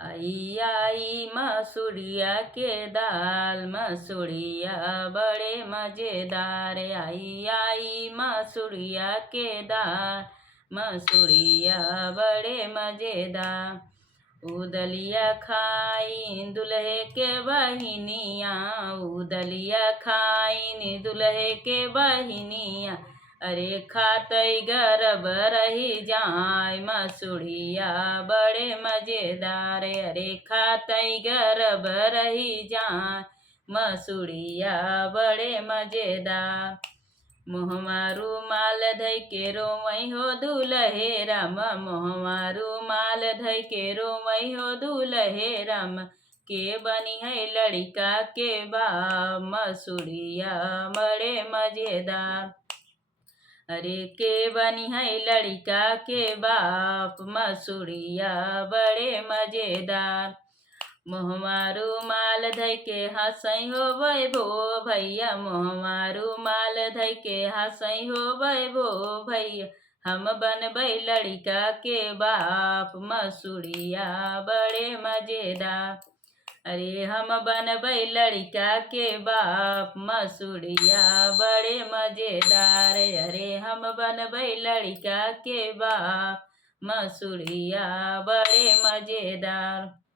आई आई मसूरिया के दाल, मसूरिया बड़े मजेदार। आई आई मसूरिया के दाल, मसूरिया बड़े मजेदार। उदलिया खाइन दुल्हे के बहिनिया, उदलिया खाइन दुल्हे के बहिनिया। अरे खातई गरब रही जाय, मसूरिया बड़े मजेदार। अरे खातई गरब रही जाय, मसूरिया बड़े मजेदार। मुहमा रुमाल धइ के रोमई हो दुल्हे राम, मुहमा रुमाल धइ के रोमई हो दुल्हे राम। के बनी है लड़का के बाप, मसूरिया बड़े मजेदार। अरे के बनी है लड़का के बाप, मसूरिया बड़े मजेदार। मुहमा रुमाल धइ के हंसई हो भो भैया, मुहमा रुमाल धइ के हंसई हो भो भैया। हम बनबै लड़का के बाप, मसूरिया बड़े मजेदार। अरे हम बनबै लड़का के बाप, मसूरिया बड़े मजेदार। अरे हम बनबै लड़का के बाप, मसूरिया बड़े मजेदार।